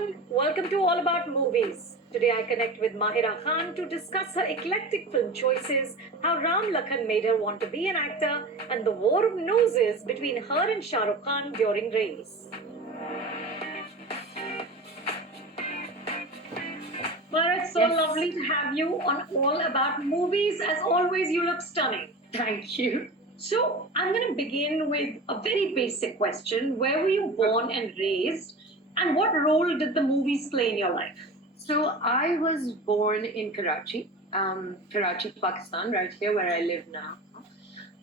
everyone, welcome to All About Movies. Today I connect with Mahira Khan to discuss her eclectic film choices, how Ram Lakhan made her want to be an actor, and the war of noses between her and Shah Rukh Khan during Race. Mahira, it's so lovely to have you on All About Movies. As always, you look stunning. Thank you. So, I'm going to begin with a very basic question. Where were you born and raised? And what role did the movies play in your life? So I was born in Karachi, Karachi, Pakistan, right here where I live now.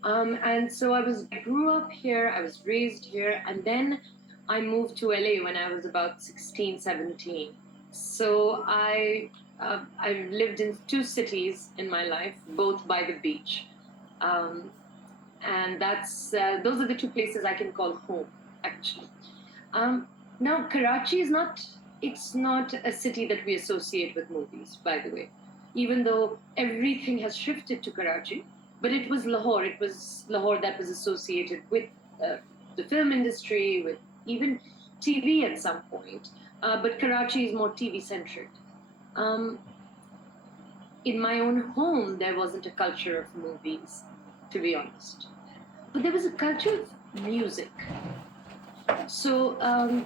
And so I grew up here, I was raised here, and then I moved to LA when I was about 16, 17. So I lived in two cities in my life, both by the beach. And those are the two places I can call home, actually. Now, Karachi is it's not a city that we associate with movies, by the way, even though everything has shifted to Karachi. But it was Lahore that was associated with the film industry, with even TV at some point. But Karachi is more TV centric. In my own home, there wasn't a culture of movies, to be honest. But there was a culture of music. So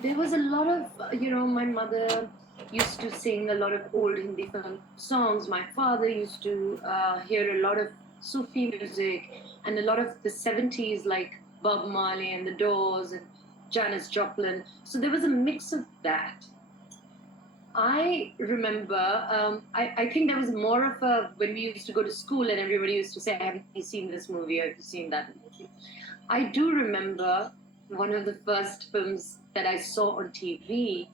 there was a lot of, my mother used to sing a lot of old Hindi film songs. My father used to hear a lot of Sufi music and a lot of the 70s, like Bob Marley and the Doors and Janis Joplin. So there was a mix of that. I remember, I think there was more of when we used to go to school and everybody used to say, have you seen this movie? Have you seen that movie? I do remember one of the first films that I saw on TV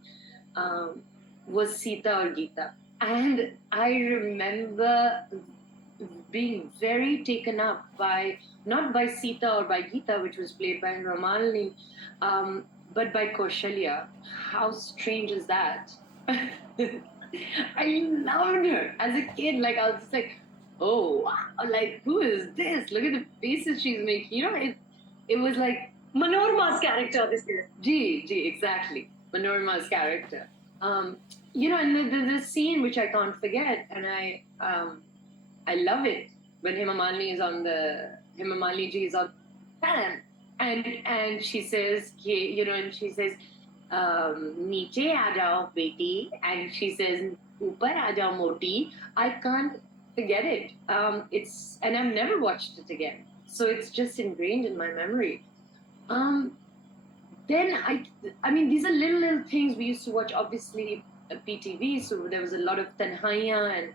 was Sita or Geeta. And I remember being very taken up by, not by Sita or by Geeta, which was played by Ramalini, but by Kaushalya. How strange is that? I loved her as a kid. Like, I was just like, oh, wow, like, who is this? Look at the faces she's making. It was like, Manorama's character, this is. Exactly. Manorama's character. And the scene which I can't forget, and I love it when Hema Malini ji is on fan, and she says, "Niche aa jao, beti," and she says, "Upar aa jao, moti." I can't forget it. And I've never watched it again, so it's just ingrained in my memory. Then I mean, these are little things we used to watch. Obviously, PTV, so there was a lot of Tanhaiya and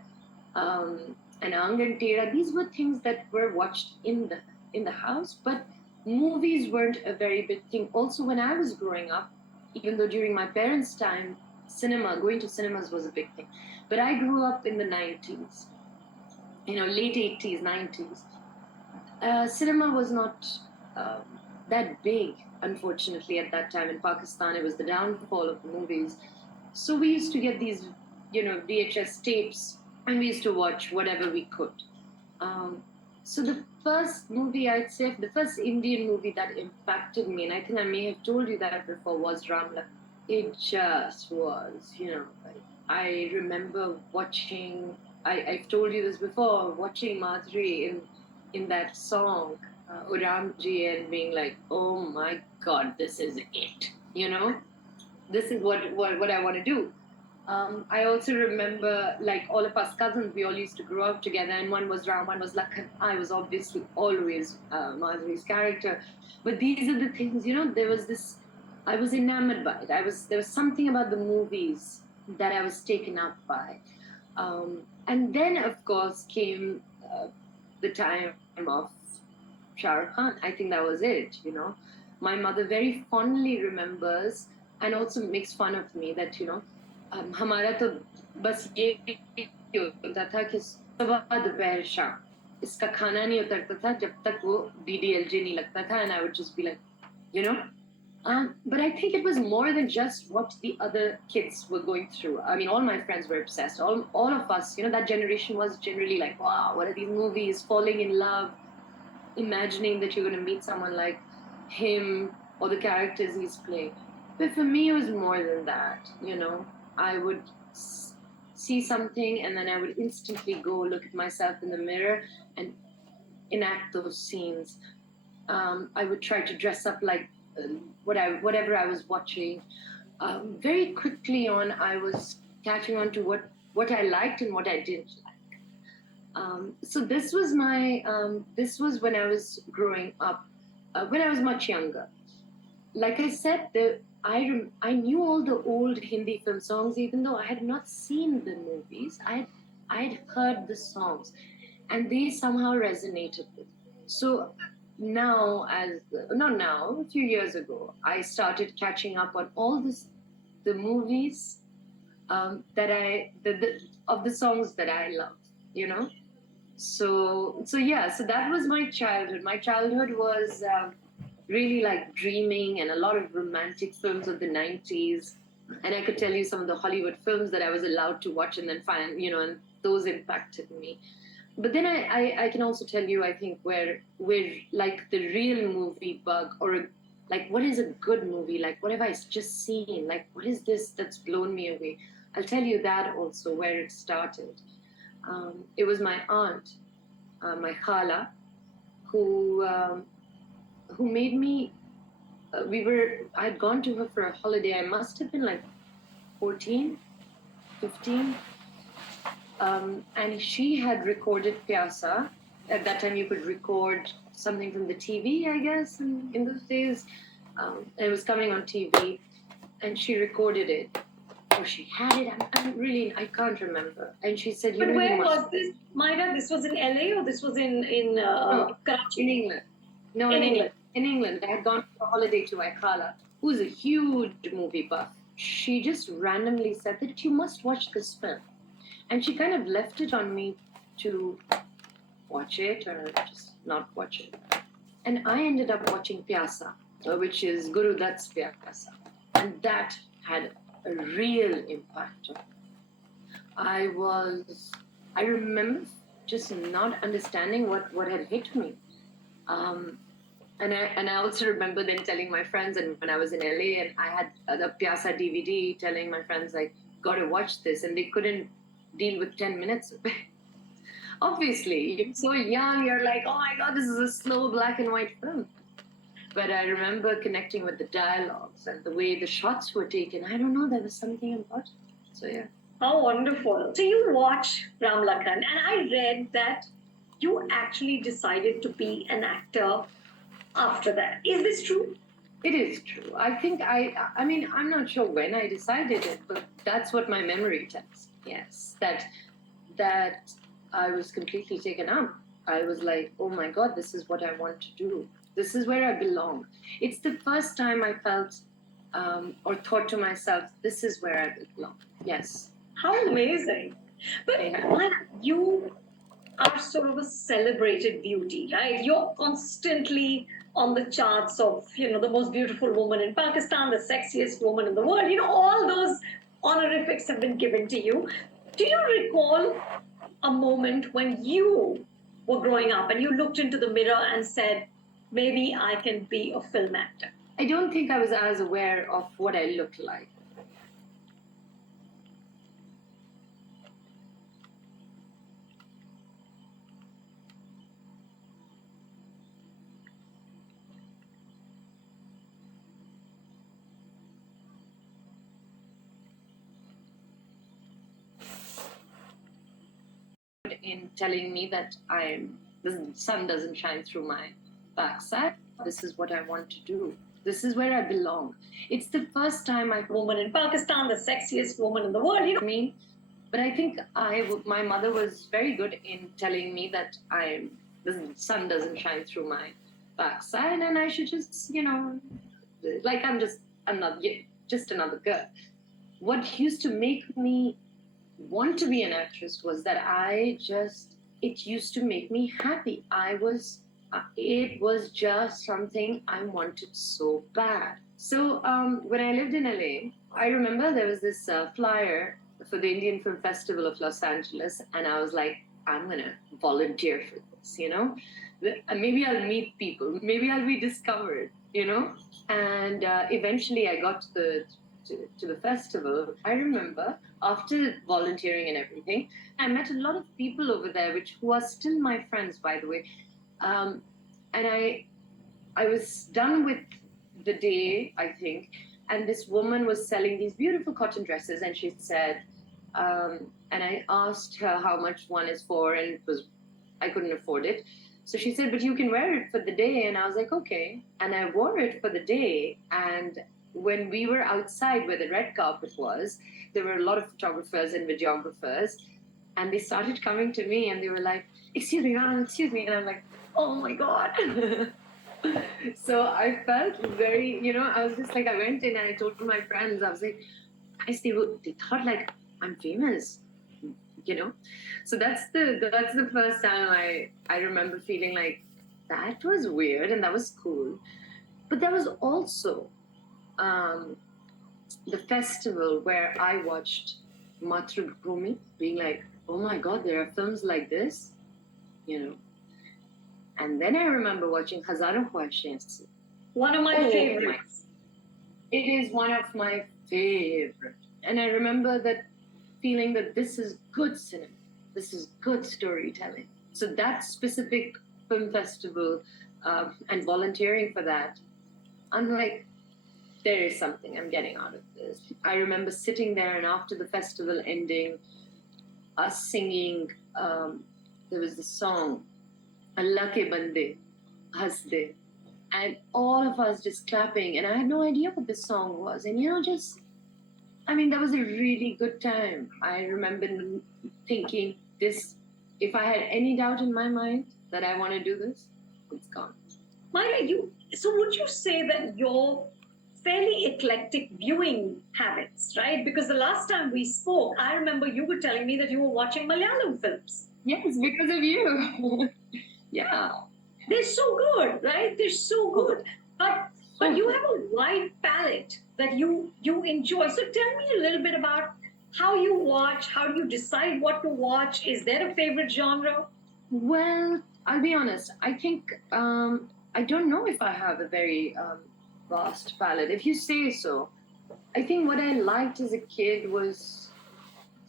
Angan Tera. These were things that were watched in the house, but movies weren't a very big thing. Also, when I was growing up, even though during my parents' time, going to cinemas was a big thing. But I grew up in the 90s, late 80s, 90s. Cinema was not that big, unfortunately, at that time in Pakistan. It was the downfall of the movies. So we used to get these, VHS tapes, and we used to watch whatever we could. So the first movie, I'd say, the first Indian movie that impacted me, and I think I may have told you that before, was Ram Lakhan. It just was, I remember watching, I've told you this before, watching Madhuri in that song, Uramji, and being like, oh my God, this is it, this is what I want to do. I also remember, like, all of us cousins, we all used to grow up together, and one was Ram, one was Lakhan. I was obviously always Madhuri's character. But these are the things, there was this, I was enamored by it. There was something about the movies that I was taken up by. And then, of course, came the time of Shah Rukh Khan. I think that was it, My mother very fondly remembers and also makes fun of me that, हमारा तो बस ये होता था कि सुबह दोपहर शाम इसका खाना नहीं उतरता था जब तक वो DDLJ नहीं लगता था, and I would just be like, but I think it was more than just what the other kids were going through. I mean, all my friends were obsessed. All of us, that generation was generally like, wow, what are these movies? Falling in love, imagining that you're going to meet someone like him or the characters he's playing. But for me, it was more than that. I would see something and then I would instantly go look at myself in the mirror and enact those scenes. I would try to dress up like whatever I was watching. Very quickly on, I was catching on to what I liked and what I didn't like. So this was when I was growing up, when I was much younger. Like I said, I knew all the old Hindi film songs, even though I had not seen the movies. I'd heard the songs, and they somehow resonated with me. So now, not now, a few years ago, I started catching up on all the movies of the songs that I loved. So yeah, so that was my childhood. My childhood was really like dreaming and a lot of romantic films of the 90s. And I could tell you some of the Hollywood films that I was allowed to watch and then find, and those impacted me. But then I can also tell you, I think, where like the real movie bug, or like what is a good movie? Like what have I just seen? Like what is this that's blown me away? I'll tell you that also, where it started. It was my aunt, my khala, who made me. I'd gone to her for a holiday. I must have been like 14, 15. And she had recorded Pyasa. At that time, you could record something from the TV, I guess, in those days. It was coming on TV, and she recorded it. Or she had it. I can't remember. And she said, But where was this, Myra? This was in LA or this was in Karachi? In England. No, in England. In England. I had gone for a holiday to my khala, who's a huge movie buff. She just randomly said that you must watch this film. And she kind of left it on me to watch it or just not watch it. And I ended up watching Pyasa, which is Guru Dutt's Pyasa. And that had a real impact on me. I remember just not understanding what had hit me. And I also remember then telling my friends, and when I was in LA and I had the Pyasa DVD, telling my friends, like, gotta watch this, and they couldn't deal with 10 minutes of it. Obviously, you're so young, you're like, oh my God, this is a slow black and white film. But I remember connecting with the dialogues and the way the shots were taken. I don't know, there was something about it. So yeah. How wonderful. So you watch Ram Lakhan, and I read that you actually decided to be an actor after that. Is this true? It is true. I think I mean, I'm not sure when I decided it, but that's what my memory tells. Yes, that I was completely taken up. I was like, oh my God, this is what I want to do. This is where I belong. It's the first time I felt or thought to myself, this is where I belong. Yes. How amazing. But you are sort of a celebrated beauty, right? You're constantly on the charts of, the most beautiful woman in Pakistan, the sexiest woman in the world. All those honorifics have been given to you. Do you recall a moment when you were growing up and you looked into the mirror and said, maybe I can be a film actor? I don't think I was as aware of what I looked like. In telling me that the sun doesn't shine through my backside. This is what I want to do. This is where I belong. It's the first time woman in Pakistan, the sexiest woman in the world, I mean. But I think my mother was very good in telling me that the sun doesn't shine through my backside, and I should just, like I'm just another girl. What used to make me want to be an actress was that it used to make me happy. It was just something I wanted so bad. So when I lived in LA, I remember there was this flyer for the Indian Film Festival of Los Angeles, and I was like, I'm gonna volunteer for this, Maybe I'll meet people, maybe I'll be discovered, And eventually I got to the festival. I remember after volunteering and everything, I met a lot of people over there, which who are still my friends, by the way. And I was done with the day, I think, and this woman was selling these beautiful cotton dresses, and she said, and I asked her how much one is for, and it was I couldn't afford it. So she said, but you can wear it for the day. And I was like, okay. And I wore it for the day. And when we were outside where the red carpet was, there were a lot of photographers and videographers. And they started coming to me and they were like, excuse me, Ron, excuse me. And I'm like, oh my God. So I felt very, I was just like, I went in and I told my friends, I was like, guys, they thought like I'm famous, So that's the first time I remember feeling like that was weird and that was cool. But that was also the festival where I watched Matrubhumi, being like, oh my God, there are films like this, And then I remember watching Hazaron Khwahishein. One of my favorites. It is one of my favorite. And I remember that feeling that this is good cinema. This is good storytelling. So that specific film festival and volunteering for that, I'm like, there is something I'm getting out of this. I remember sitting there and after the festival ending, us singing, there was the song, Allah ke bande, hasde. And all of us just clapping. And I had no idea what this song was. And, that was a really good time. I remember thinking if I had any doubt in my mind that I want to do this, it's gone. Myra, so would you say that your fairly eclectic viewing habits, right? Because the last time we spoke, I remember you were telling me that you were watching Malayalam films. Yes, because of you. Yeah. They're so good, right? They're so good. But you have a wide palette that you enjoy. So tell me a little bit about how you watch, how do you decide what to watch? Is there a favorite genre? Well, I'll be honest. I think I don't know if I have a very vast palette. If you say so, I think what I liked as a kid was,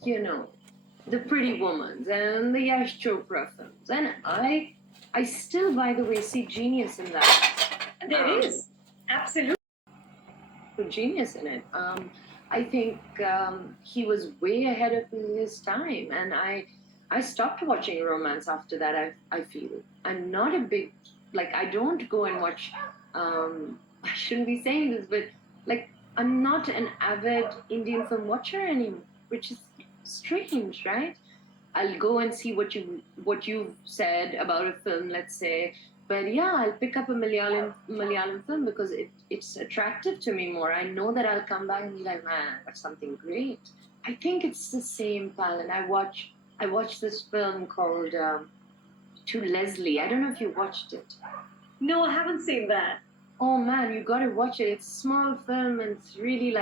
the Pretty Woman and the Yash Chopra films. And I still, by the way, see genius in that. There is. Absolutely. Genius in it. I think he was way ahead of his time. And I stopped watching romance after that, I feel. I'm not a big, I don't go and watch, I shouldn't be saying this, but I'm not an avid Indian film watcher anymore, which is strange, right? I'll go and see what you've said about a film, let's say, but yeah, I'll pick up a Malayalam film because it's attractive to me more. I know that I'll come back and be like, man, that's something great. I think it's the same palette. I watched this film called To Leslie. I don't know if you watched it. No, I haven't seen that. Oh man, you gotta watch it. It's a small film and it's really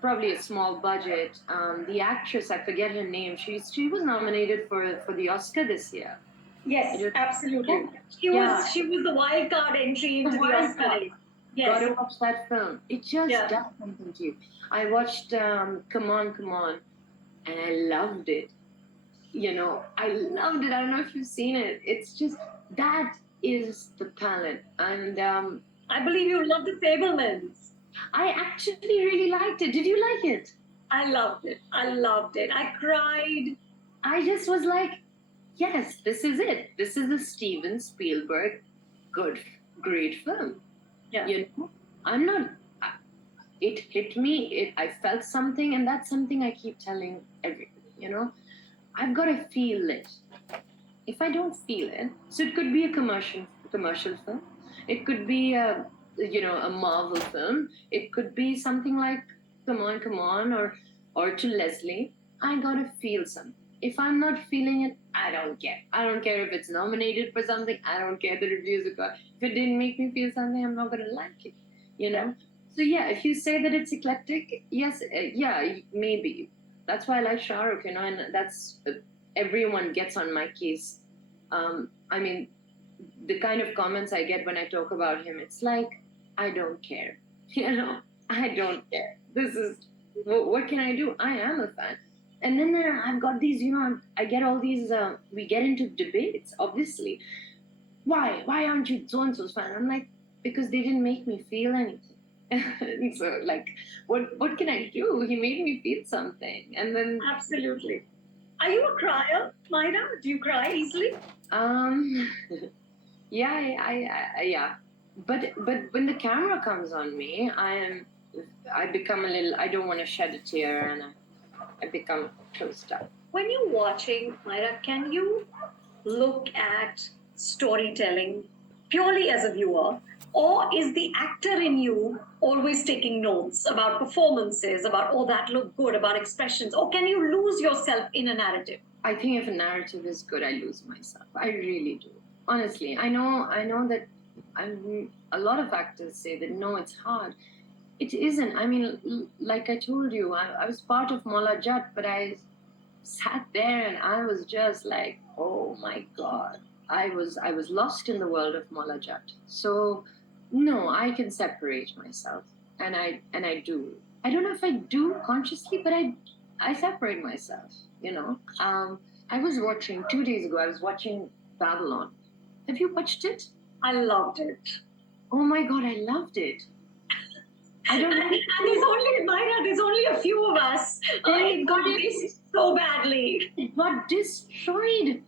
probably a small budget. The actress, I forget her name. She was nominated for the Oscar this year. Yes, absolutely. She was the wild card entry into the Oscar. Yes. Gotta watch that film. It just does something to you. I watched Come On, Come On, and I loved it. I loved it. I don't know if you've seen it. It's just that is the palette, and I believe you love The Fabelmans. I actually really liked it. Did you like it? I loved it. I cried. I just was like, yes, this is it. This is the Steven Spielberg great film. Yeah. I'm not. It hit me. I felt something, and that's something I keep telling everybody. I've got to feel it. If I don't feel it, so it could be a commercial film. It could be a Marvel film. It could be something like Come On, Come On, or To Leslie. I gotta feel something. If I'm not feeling it, I don't care. I don't care if it's nominated for something. I don't care the reviews are good. If it didn't make me feel something, I'm not gonna like it. So yeah, if you say that it's eclectic, yes, maybe. That's why I like Shah Rukh, and that's everyone gets on my case. The kind of comments I get when I talk about him, it's like, I don't care. I don't care. This is what can I do? I am a fan. And then I've got these, I get all these. We get into debates, obviously. Why aren't you so and so's fan? I'm like, because they didn't make me feel anything. So like, what can I do? He made me feel something, and then Absolutely. Are you a crier, Myra? Do you cry easily? um, yeah, yeah. But when the camera comes on me, I become a little. I don't want to shed a tear, and I become closed up. When you're watching, Myra, can you look at storytelling purely as a viewer, or is the actor in you always taking notes about performances, about oh that looked good, about expressions, or can you lose yourself in a narrative? I think if a narrative is good, I lose myself. I really do. Honestly, I know that a lot of actors say that no, it's hard. It isn't. I mean, like I told you, I was part of Mola Jat, but I sat there and I was just like, oh my God. I was lost in the world of Mola Jat. So no, I can separate myself. And I do. I don't know if I do consciously, but I separate myself, I was watching 2 days ago, I was watching Babylon. Have you watched it? I loved it. Oh my God, I loved it. I don't know. And there's only a few of us. It got missed so badly. It got destroyed.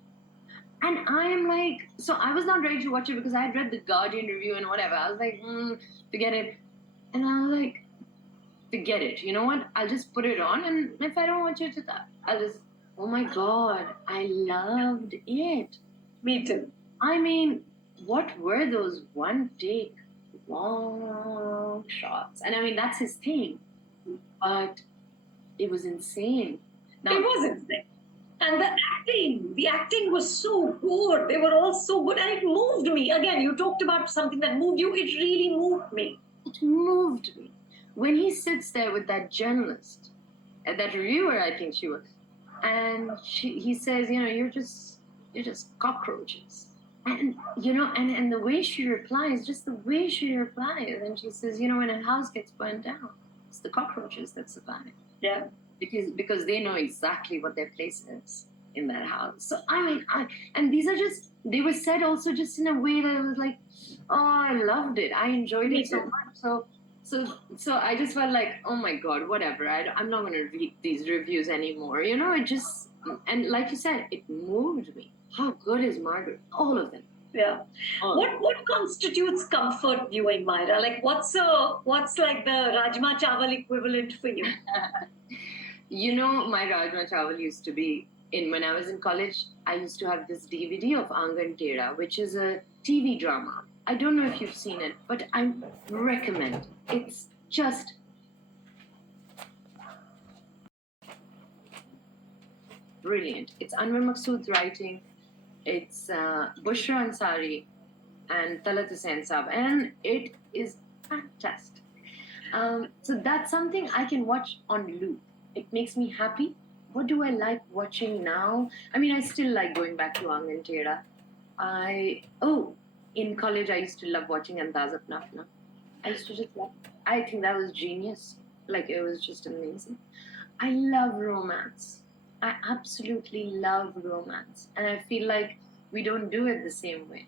And I am like, so I was not ready to watch it because I had read the Guardian review and whatever. I was like, forget it. And I was like, forget it. You know what? I'll just put it on. And if I don't watch it, I'll just, oh my God, I loved it. Me too. I mean, what were those one take long shots? And I mean, that's his thing. But it was insane. Now, it was insane. And the acting was so good. They were all so good. And it moved me. Again, you talked about something that moved you. It really moved me. It moved me. When he sits there with that journalist, that reviewer, I think she was, and he says, you're just cockroaches. And, and the way she replies, just the way she replies, and she says, when a house gets burned down, it's the cockroaches that survive. Yeah. Because they know exactly what their place is in that house. So I mean, and these are they were said also just in a way that it was like, oh, I loved it. I enjoyed it so much. So I just felt like, oh my God, whatever. I'm not going to read these reviews anymore. It just, and like you said, it moved me. How good is Margaret? All of them. Yeah. What constitutes comfort viewing, Myra? Like what's like the Rajma Chawal equivalent for you? My Rajma Chawal used to be when I was in college, I used to have this DVD of Angan Tera, which is a TV drama. I don't know if you've seen it, but I recommend. It's just brilliant. It's Anwar Maqsood's writing. It's Bushra Ansari and Talat Hussain Saab, and it is fantastic. So that's something I can watch on loop. It makes me happy. What do I like watching now? I mean, I still like going back to Angan Tera. In college, I used to love watching Andaz Apna Apna. I used to just love. I think that was genius. Like, it was just amazing. I love romance. I absolutely love romance. And I feel like we don't do it the same way,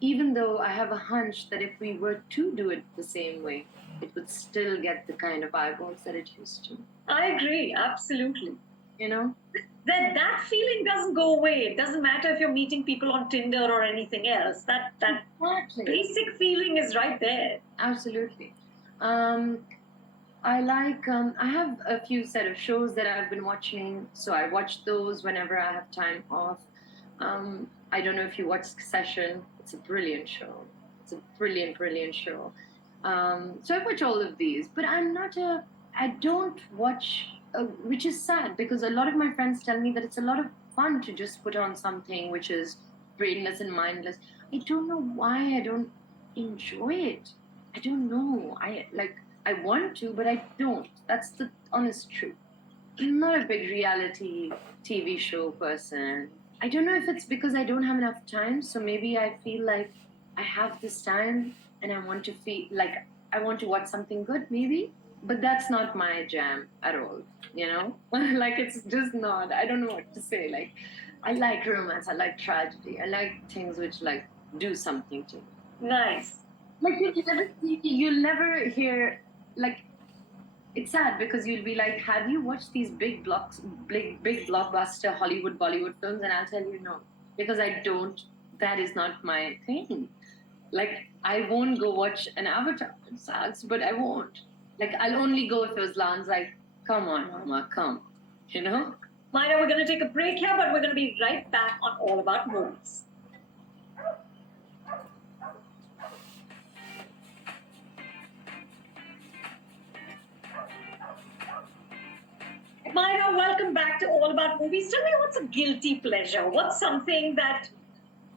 Even though I have a hunch that if we were to do it the same way, it would still get the kind of eyeballs that it used to. I agree, absolutely. That feeling doesn't go away. It doesn't matter if you're meeting people on Tinder or anything else. That exactly. Basic feeling is right there. Absolutely. I like, I have a few set of shows that I've been watching, so I watch those whenever I have time off. I don't know if you watch Succession. It's a brilliant show. It's a brilliant, brilliant show. So I watch all of these, but I don't watch, which is sad because a lot of my friends tell me that it's a lot of fun to just put on something which is brainless and mindless. I don't know why I don't enjoy it. I don't know. I want to, but I don't. That's the honest truth. I'm not a big reality TV show person. I don't know if it's because I don't have enough time, so maybe I feel like I have this time and I want to feel like I want to watch something good, maybe. But that's not my jam at all, you know? Like, it's just not. I don't know what to say. Like, I like romance, I like tragedy, I like things which, like, do something to me. Nice. Like, you'll never hear, like, it's sad because you'll be like, have you watched these big blockbuster Hollywood, Bollywood films? And I'll tell you no, because I don't, that is not my thing. Like, I won't go watch an Avatar. It sucks, but I won't. Like, I'll only go if it was Lan's like, come on, Mama, come. You know? Myra, we're going to take a break here, but we're going to be right back on All About Movies. Myra, welcome back to All About Movies. Tell me, what's a guilty pleasure? What's something that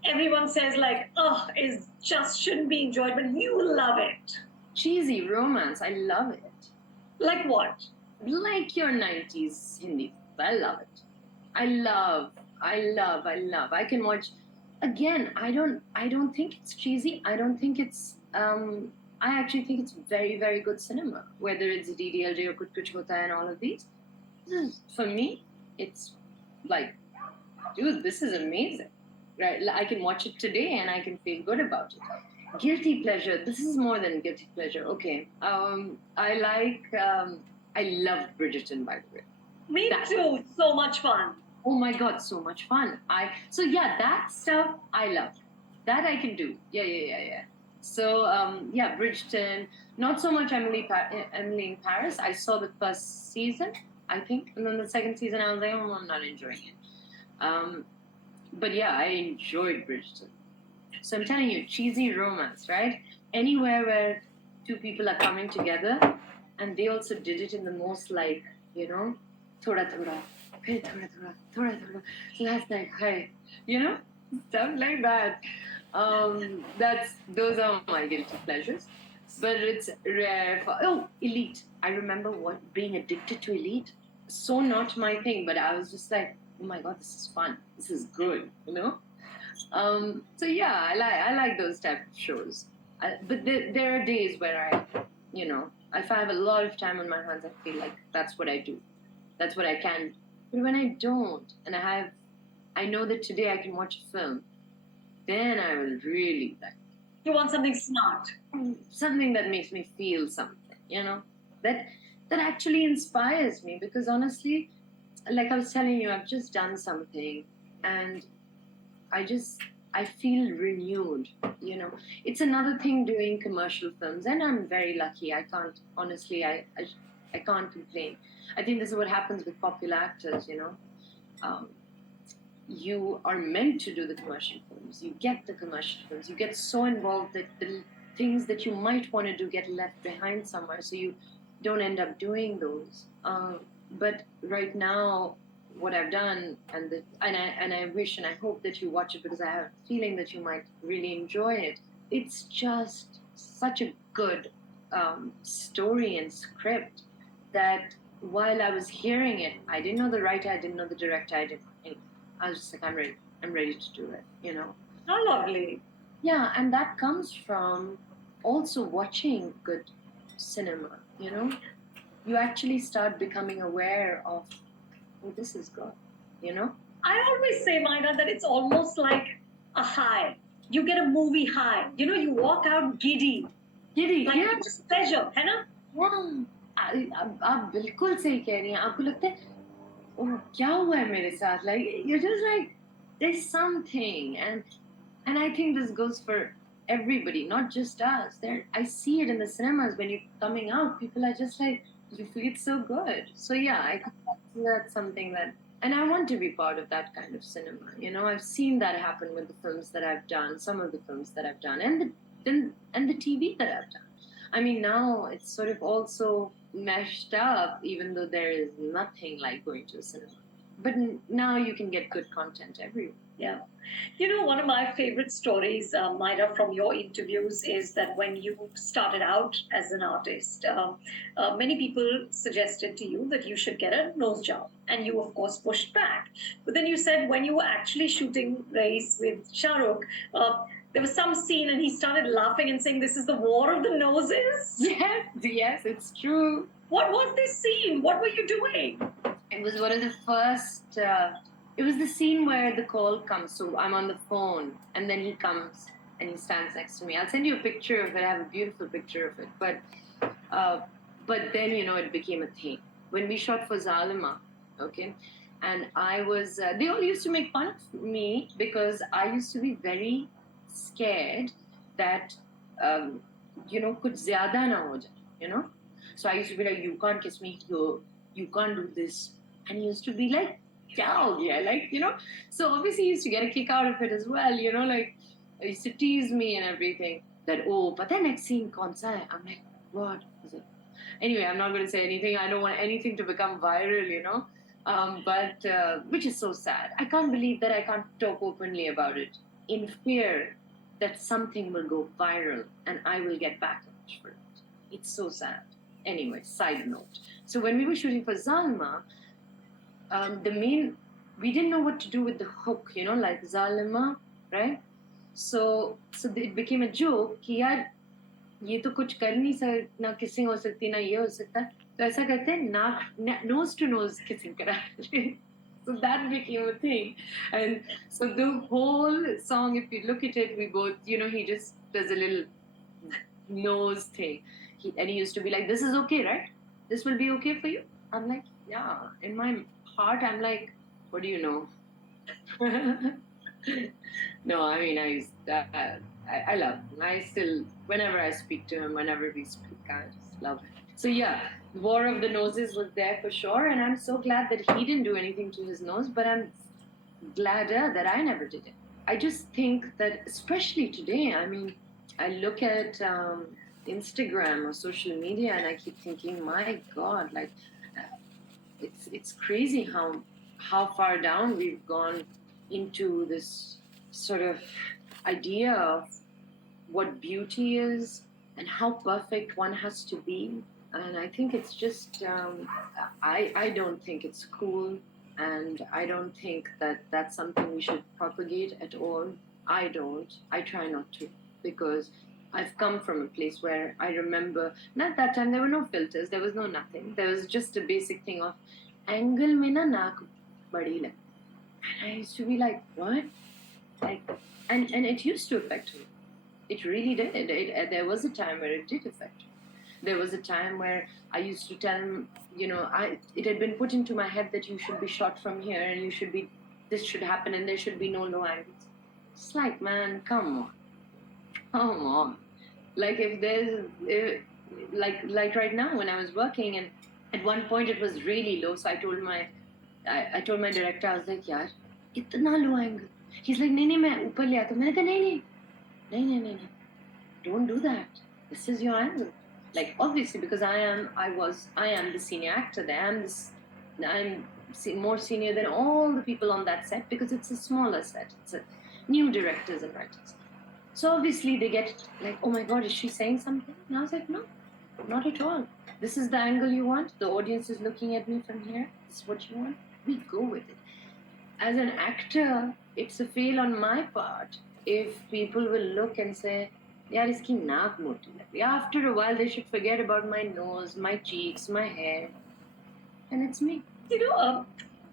everyone says like, oh, is just shouldn't be enjoyed, but you love it? Cheesy romance. I love it. Like what? Like your 90s Hindi. I love it. I love. I can watch. Again, I don't think it's cheesy. I don't think it's. I actually think it's very, very good cinema. Whether it's DDLJ or Kuch Kuch Hota Hai and all of these. For me, it's like, dude, this is amazing. Right? I can watch it today and I can feel good about it. Guilty pleasure. This is more than guilty pleasure. Okay. I loved Bridgerton, by the way. Me too. So much fun. Oh my God, so much fun. So yeah, that stuff I love. That I can do. Yeah. So yeah, Bridgerton. Not so much Emily in Paris. I saw the first season, I think, and then the second season I was like, oh, I'm not enjoying it. But yeah, I enjoyed Bridgerton. So I'm telling you, cheesy romance, right? Anywhere where two people are coming together, and they also did it in the most, like, you know, thoda thoda, hey thoda thoda, thoda thoda. So that's like, hey, you know, stuff like that. Those are my guilty pleasures. But it's rare for Elite. I remember being addicted to Elite. So not my thing, but I was just like, oh my God, this is fun. This is good, you know. So yeah, I like those type of shows. But there are days where you know, if I have a lot of time on my hands, I feel like that's what I do. That's what I can. But when I don't, and I know that today I can watch a film, then I will really like. You want something smart. Something that makes me feel something, you know, that actually inspires me. Because honestly, like I was telling you, I've just done something, and I feel renewed, you know. It's another thing doing commercial films, and I'm very lucky. I can't, honestly, I can't complain. I think this is what happens with popular actors, you know. You are meant to do the commercial films. You get the commercial films. You get so involved that the things that you might want to do get left behind somewhere, so you don't end up doing those. But right now, what I've done, and I wish and I hope that you watch it, because I have a feeling that you might really enjoy it. It's just such a good story and script that while I was hearing it, I didn't know the writer, I didn't know the director, I was just like, I'm ready to do it, you know. How lovely. Yeah, and that comes from also watching good cinema, you know. You actually start becoming aware of, oh, this is good, you know. I always say, Myra, that it's almost like a high. You get a movie high. You know, you walk out giddy. Like yeah. just pleasure, है ना? आप बिल्कुल सही कह रही हैं. आपको लगता है, oh, क्या हुआ है मेरे साथ? Like, you're just like, there's something, and I think this goes for everybody, not just us. I see it in the cinemas when you're coming out. People are just like, you feel so good. So yeah, I think that's something that, and I want to be part of that kind of cinema. You know, I've seen that happen with the films that I've done, some of the films that I've done, and the TV that I've done. I mean, now it's sort of also meshed up, even though there is nothing like going to a cinema. But now you can get good content everywhere. Yeah. You know, one of my favorite stories, Myra, from your interviews is that when you started out as an artist, many people suggested to you that you should get a nose job. And you, of course, pushed back. But then you said when you were actually shooting Race with Shah Rukh, There was some scene and he started laughing and saying, "This is the war of the noses." Yes, it's true. What was this scene? What were you doing? It was one of the first. It was the scene where the call comes. So I'm on the phone, and then he comes and he stands next to me. I'll send you a picture of it. I have a beautiful picture of it. But then it became a thing when we shot for Zalima. Okay, and I was. They all used to make fun of me because I used to be very scared that kuch zyada na ho jaye. So I used to be like, you can't kiss me here, you can't do this. And he used to be like, yeah, So obviously he used to get a kick out of it as well, like he used to tease me and everything. That, oh, but then next scene, kaun sa hai? I'm like, what is it? Anyway, I'm not going to say anything. I don't want anything to become viral, but which is so sad. I can't believe that I can't talk openly about it in fear that something will go viral and I will get backlash for it. It's so sad. Anyway, side note. So when we were shooting for Zalma, we didn't know what to do with the hook, like Zalima, right? So it became a joke कि यार ये तो कुछ कर नहीं सकता, ना kissing हो सकती, ना ये हो सकता, तो ऐसा करते हैं नाक nose to nose kissing करा. So that became a thing. And so the whole song, if you look at it, we both, he just does a little nose thing. And he used to be like, this is okay, right? This will be okay for you? I'm like, yeah. In my heart, I'm like, what do you know? No, I mean, I love him. I still, whenever I speak to him, whenever we speak, I just love him. So yeah, War of the Noses was there for sure. And I'm so glad that he didn't do anything to his nose, but I'm gladder that I never did it. I just think that, especially today, I mean, I look at Instagram or social media and I keep thinking, my God, like it's crazy how far down we've gone into this sort of idea of what beauty is and how perfect one has to be. And I think it's just I don't think it's cool, and I don't think that that's something we should propagate at all. I don't. I try not to, because I've come from a place where I remember, not that time, there were no filters, there was no nothing. There was just a basic thing of angle mein na naak badi lag. And I used to be like, what? Like, and it used to affect me. It really did. There was a time where it did affect me. There was a time where I used to tell him, it had been put into my head that you should be shot from here and this should happen and there should be no low angles. It's like, man, come on. Like like right now when I was working, and at one point it was really low, so I told my director, I was like, yaar, itna low angle. He's like, nahi, main upar le aata. Maine kaha, nahi, don't do that. This is your angle. Like, obviously, because I am the senior actor there. I'm more senior than all the people on that set because it's a smaller set. It's a new directors and writers. So obviously they get like, oh my God, is she saying something? And I was like, no, not at all. This is the angle you want. The audience is looking at me from here. This is what you want. We go with it. As an actor, it's a fail on my part if people will look and say, yaar, iski naak moti lagi. After a while, they should forget about my nose, my cheeks, my hair. And it's me.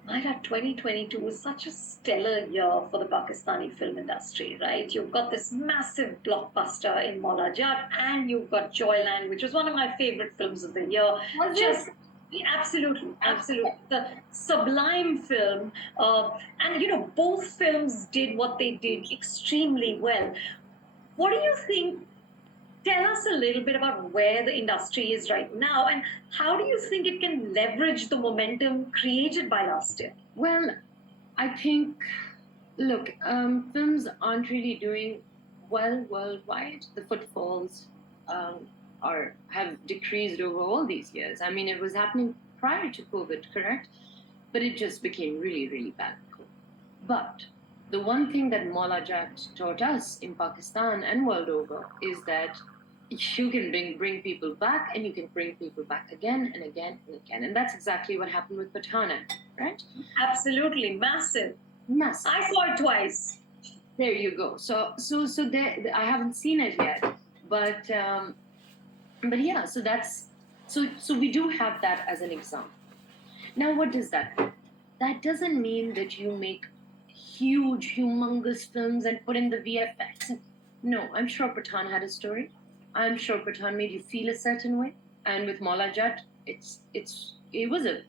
Mahira, 2022 was such a stellar year for the Pakistani film industry, right? You've got this massive blockbuster in Maula Jat, and you've got Joyland, which was one of my favorite films of the year. Was just it? Absolutely. The sublime film. And, both films did what they did extremely well. What do you think? Tell us a little bit about where the industry is right now and how do you think it can leverage the momentum created by last year? Well, I think, look, films aren't really doing well worldwide. The footfalls have decreased over all these years. I mean, it was happening prior to COVID, correct? But it just became really, really bad. But the one thing that Maula Jat taught us in Pakistan and world over is that you can bring people back and you can bring people back again and again and again. And that's exactly what happened with Pathaan, right? Absolutely. Massive. I saw it twice. There you go. So there, I haven't seen it yet, but yeah. So we do have that as an example. Now, what does that mean? That doesn't mean that you make huge, humongous films and put in the VFX. No, I'm sure Pathan had a story. I'm sure Pathan made you feel a certain way. And with Mola Jat, it was a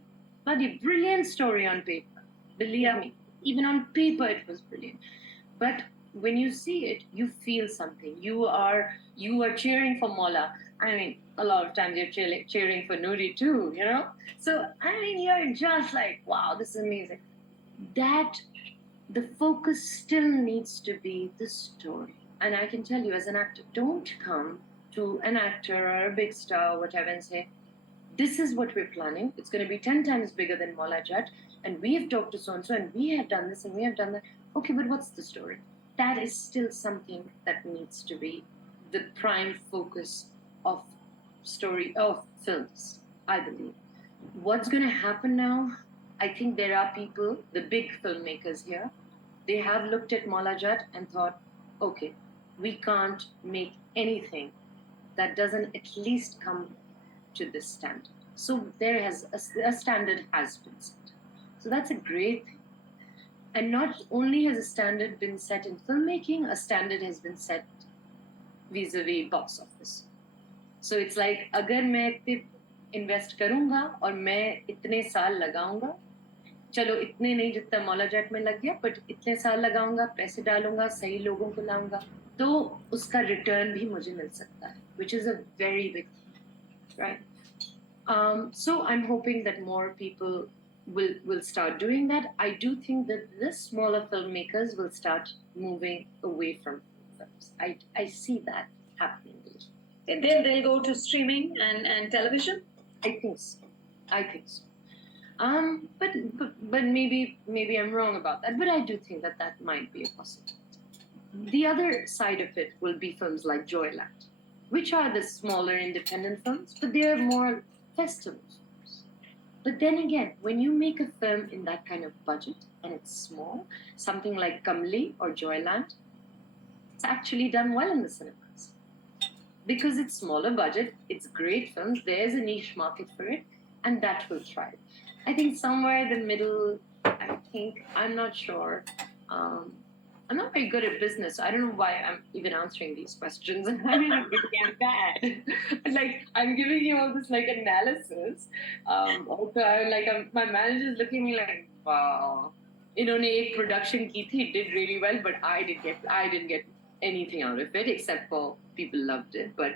bloody brilliant story on paper. Believe me, even on paper it was brilliant. But when you see it, you feel something. You are cheering for Mola. I mean, a lot of times you're cheering for Nuri too, you know? So, I mean, you're just like, wow, this is amazing. That, the focus still needs to be the story. And I can tell you, as an actor, don't come to an actor or a big star or whatever and say, this is what we're planning. It's going to be 10 times bigger than Mola Jat. And we have talked to so-and-so and we have done this and we have done that. Okay, but what's the story? That is still something that needs to be the prime focus of story of films, I believe. What's going to happen now? I think there are people, the big filmmakers here, they have looked at Mola Jat and thought, okay, we can't make anything that doesn't at least come to this standard. So there has a standard has been set. So that's a great thing. And not only has a standard been set in filmmaking, a standard has been set vis-a-vis box office. So it's like, अगर मैं इतने invest करूँगा और मैं इतने साल लगाऊंगा, चलो इतने नहीं जितना मौला जट में लग गया, but इतने साल लगाऊंगा, पैसे डालूंगा, सही लोगों को लाऊंगा, तो उसका return भी मुझे मिल सकता है, which is a very big thing, right? So I'm hoping that more people will start doing that. I do think that the smaller filmmakers will start moving away from films. I see that happening. They'll go to streaming and television? I think so. But maybe I'm wrong about that. But I do think that might be a possibility. The other side of it will be films like Joyland, which are the smaller independent films, but they are more festival films. But then again, when you make a film in that kind of budget and it's small, something like Kamli or Joyland, it's actually done well in the cinemas. Because it's smaller budget, it's great films, there's a niche market for it, and that will thrive. I think somewhere in the middle, I'm not sure. I'm not very good at business, so I don't know why I'm even answering these questions. I'm really bad. Like, I'm giving you all this like analysis. My manager's looking at me like, wow. इन्होंने एक production की थी, did really well, but I didn't get anything out of it except for people loved it. But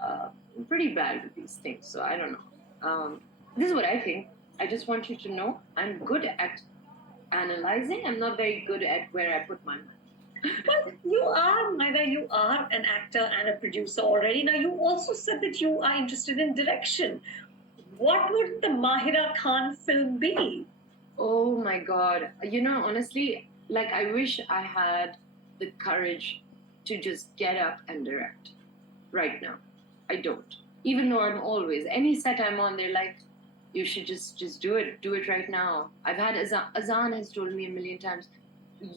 I'm pretty bad with these things, so I don't know. This is what I think. I just want you to know I'm good at analyzing. I'm not very good at where I put my mind. Well, you are, Maida, you are an actor and a producer already. Now, you also said that you are interested in direction. What would the Mahira Khan film be? Oh my God. You know, honestly, like, I wish I had the courage to just get up and direct right now. I don't. Even though I'm always, any set I'm on, they're like, you should just do it right now. I've had Azan has told me a million times,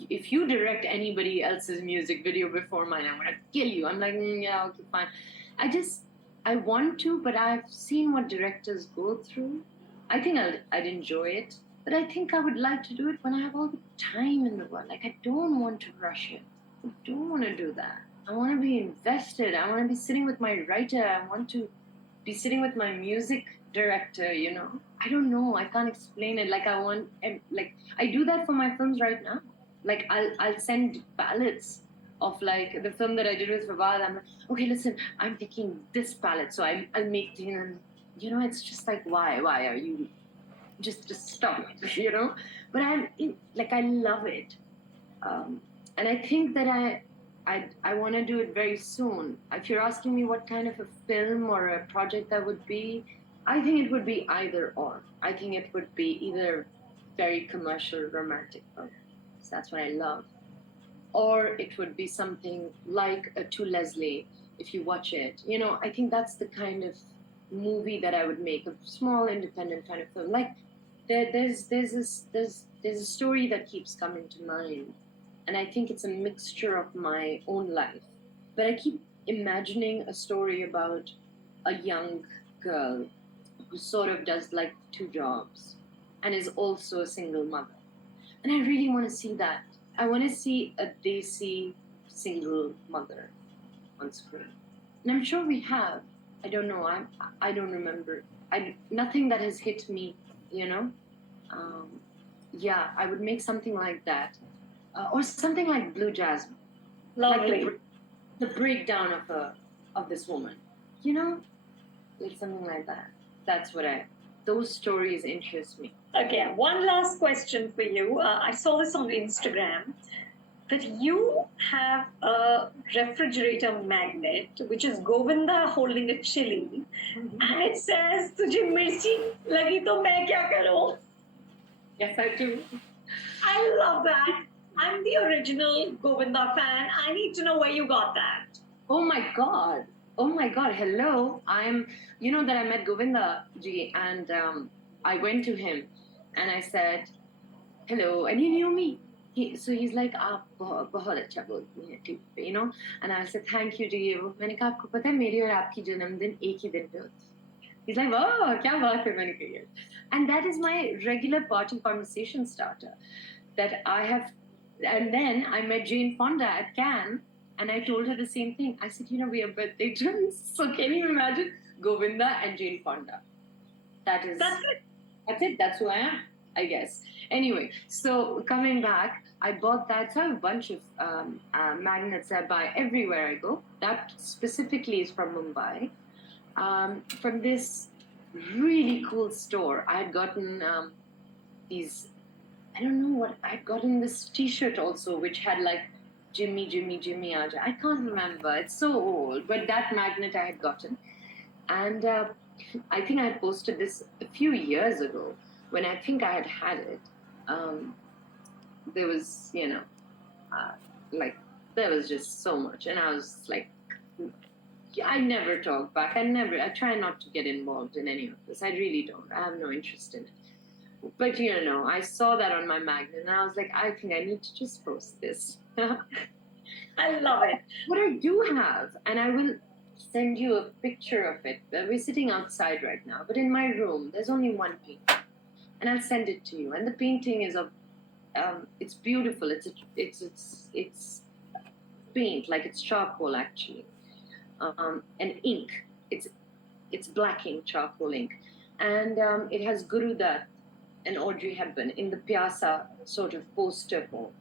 if you direct anybody else's music video before mine, I'm gonna kill you. I'm like, yeah, okay, fine. I want to, but I've seen what directors go through. I think I'd enjoy it, but I think I would like to do it when I have all the time in the world. Like, I don't want to rush it. I don't want to do that. I want to be invested. I want to be sitting with my writer. I want to be sitting with my music director, you know. I don't know. I can't explain it. Like, I do that for my films right now. Like, I'll send palettes of, like, the film that I did with Fawad. I'm like, okay, listen, I'm picking this palette, so I'll make things. And, you know, it's just like, why are you just stop it, you know? But I love it. And I think that I want to do it very soon. If you're asking me what kind of a film or a project that would be, I think it would be either or. I think it would be either very commercial, romantic film. So that's what I love. Or it would be something like To Leslie, if you watch it. You know, I think that's the kind of movie that I would make, a small independent kind of film. Like, there's a story that keeps coming to mind. and I think it's a mixture of my own life. But I keep imagining a story about a young girl who sort of does like two jobs and is also a single mother. And I really want to see that. I want to see a Desi single mother on screen. And I'm sure we have. I don't know. I don't remember. Nothing that has hit me, you know. Um, yeah, I would make something like that, or something like Blue Jasmine, like Lovely. the breakdown of this woman, you know, like something like that. That's what I. Those stories interest me. Okay, one last question for you. I saw this on Instagram that you have a refrigerator magnet, which is Govinda holding a chili, and it says, "Tujhe mirchi lagi to main kya karu?" Yes, I do. I love that. I'm the original Govinda fan. I need to know where you got that. Oh my god. Oh my god. Hello. You know that I met Govinda ji, and I went to him and I said, hello. And he knew me. So he's like, आप बहुत अच्छा बोलती हैं ठीक पे, you know. And I said, thank you जी ये वो. मैंने कहा आपको पता है मेरी और आपकी जन्मदिन एक ही दिन पे होती है. He's like, oh, क्या बात है मैंने कही. And that is my regular party conversation starter. That I have, and then I met Jane Fonda at Cannes. And I told her the same thing. I said, you know, we are birthday twins. So can you imagine Govinda and Jane Fonda? That's it. That's it. That's who I am, I guess. Anyway, so coming back, I bought that. So I have a bunch of magnets I buy everywhere I go. That specifically is from Mumbai. From this really cool store. I had gotten these, I don't know what, I'd gotten this t-shirt also, which had like Jimmy, Jimmy, Jimmy Aja. I can't remember. It's so old. But that magnet I had gotten. And I think I had posted this a few years ago when I think I had it. There was, you know, like, there was just so much. And I was like, I never talk back. I try not to get involved in any of this. I really don't. I have no interest in it. But, you know, I saw that on my magnet and I was like, I think I need to just post this. I love it. What I do have, and I will send you a picture of it. We're sitting outside right now, but in my room, there's only one painting. And I'll send it to you. And the painting is of, it's beautiful. It's paint, like it's charcoal actually. And ink. It's black ink, charcoal ink. And it has Guru Dutt and Audrey Hepburn in the piazza sort of poster form.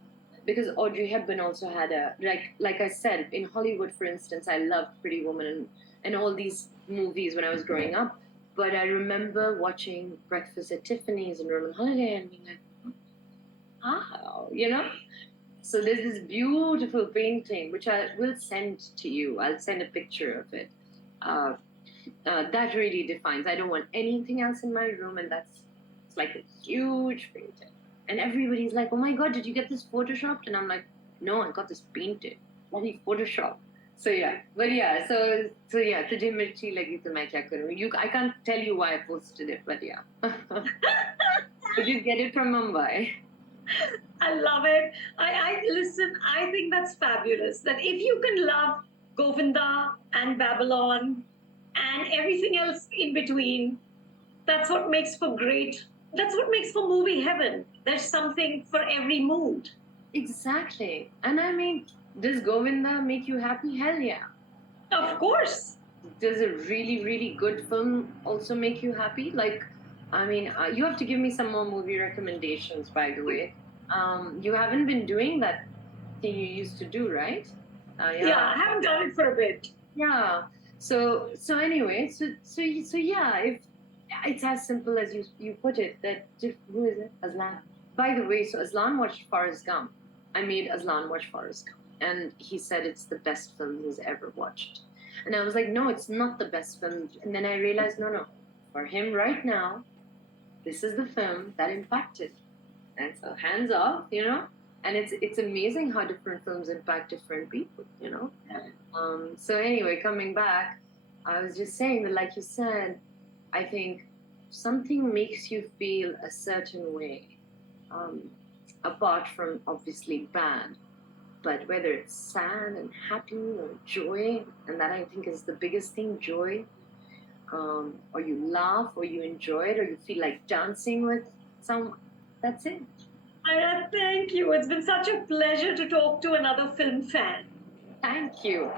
Because Audrey Hepburn also had a, like I said, in Hollywood, for instance, I loved Pretty Woman and all these movies when I was growing up. But I remember watching Breakfast at Tiffany's and Roman Holiday and being like, wow, you know? So there's this beautiful painting, which I will send to you. I'll send a picture of it. That really defines. I don't want anything else in my room, and it's like a huge painting. And everybody's like, oh my God, did you get this photoshopped? And I'm like, no, I got this painted. Bloody Photoshop. So yeah, but yeah, so yeah, tujhe mirchi lagi to main kya karu? I can't tell you why I posted it, but yeah. Did you get it from Mumbai? I love it. I listen, I think that's fabulous. That if you can love Govinda and Babylon and everything else in between, that's what makes for movie heaven. There's something for every mood. Exactly. And I mean, does Govinda make you happy? Hell yeah. Of course. Does a really, really good film also make you happy? Like, I mean, you have to give me some more movie recommendations, by the way. You haven't been doing that thing you used to do, right? Yeah, I haven't done it for a bit. Yeah. So anyway, so yeah, if it's as simple as you put it, that who is it? Aslan. By the way, so Aslan watched Forrest Gump. I made Aslan watch Forrest Gump, and he said it's the best film he's ever watched. And I was like, no, it's not the best film. And then I realized, no, for him right now, this is the film that impacted. And so hands off, you know. And it's amazing how different films impact different people, you know. So anyway, coming back, I was just saying that, like you said, I think something makes you feel a certain way, apart from obviously bad. But whether it's sad and happy or joy, and that I think is the biggest thing, joy, or you laugh, or you enjoy it, or you feel like dancing with some, that's it. Ira, thank you. It's been such a pleasure to talk to another film fan. Thank you.